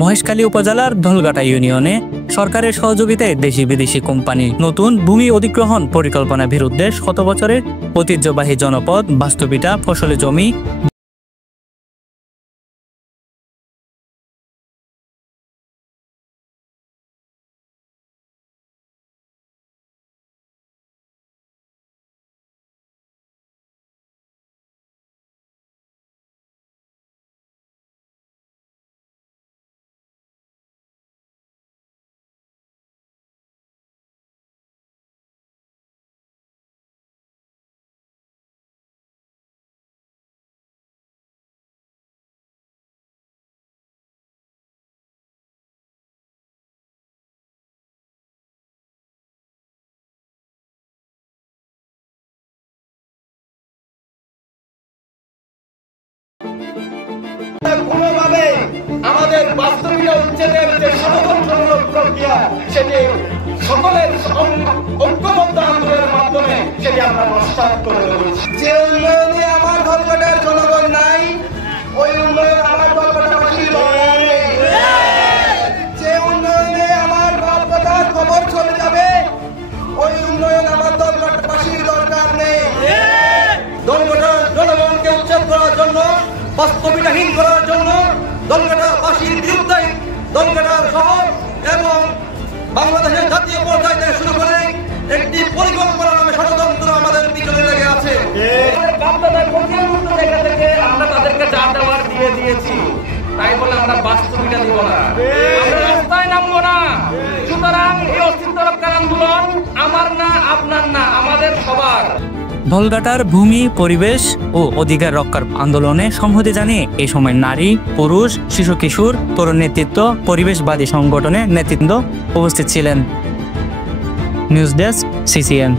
মহেশখালী উপজেলার ধলঘাটা ইউনিয়নে সরকারের সহযোগিতায় দেশি বিদেশি কোম্পানি নতুন ভূমি অধিগ্রহণ পরিকল্পনার বিরুদ্ধে শত বছরের ঐতিহ্যবাহী জনপদ বাস্তুভিটা ফসলি জমি কোনোভাবে আমাদের বাস্তবিক উচ্ছেদের যে সমাধানমূলক প্রক্রিয়া সেটি সকলের ঐক্যবদ্ধ আন্দোলনের মাধ্যমে সেটি আমরা নস্যাৎ করে দেবো। যে উন্নয়নে আমার ধলঘাটার জনগণ নাই, ওই উন্নয়ন আমার ধলঘাটাবাসীর দরকার নেই। যে উন্নয়নে আমার ধলঘাটার খবর চলে যাবে, ওই উন্নয়ন আমার ধলঘাটাবাসীর দরকার নেই। ধলঘাটার জনগণকে উচ্ছেদ করার জন্য, বাস্তবিকহীন করার জন্য ধলঘাটাবাসীর বিরুদ্ধে ধলঘাটা শহর এবং বাংলাদেশের জাতীয় পর্যায় থেকে শুরু করে একটি পরিকল্পনা নামে ষড়যন্ত্র আমাদের পিছনে লেগে আছে। আমরা তাদেরকে যা দেওয়ার দিয়ে দিয়েছি, তাই বলে আমরা বাস্তবিকতা দিব না, আমরা রাস্তায় নামবো না। সুতরাং এই অস্তিত্ব রক্ষার আন্দোলন আমার না, আপনার না, আমাদের সবার। ধলঘাটার ভূমি পরিবেশ ও অধিকার রক্ষার আন্দোলনে সংহতি জানিয়ে এই সময় নারী, পুরুষ, শিশু কিশোর, তরুণ নেতৃত্ব, পরিবেশবাদী সংগঠনের নেতৃত্ব উপস্থিত ছিলেন। News desk, CCN।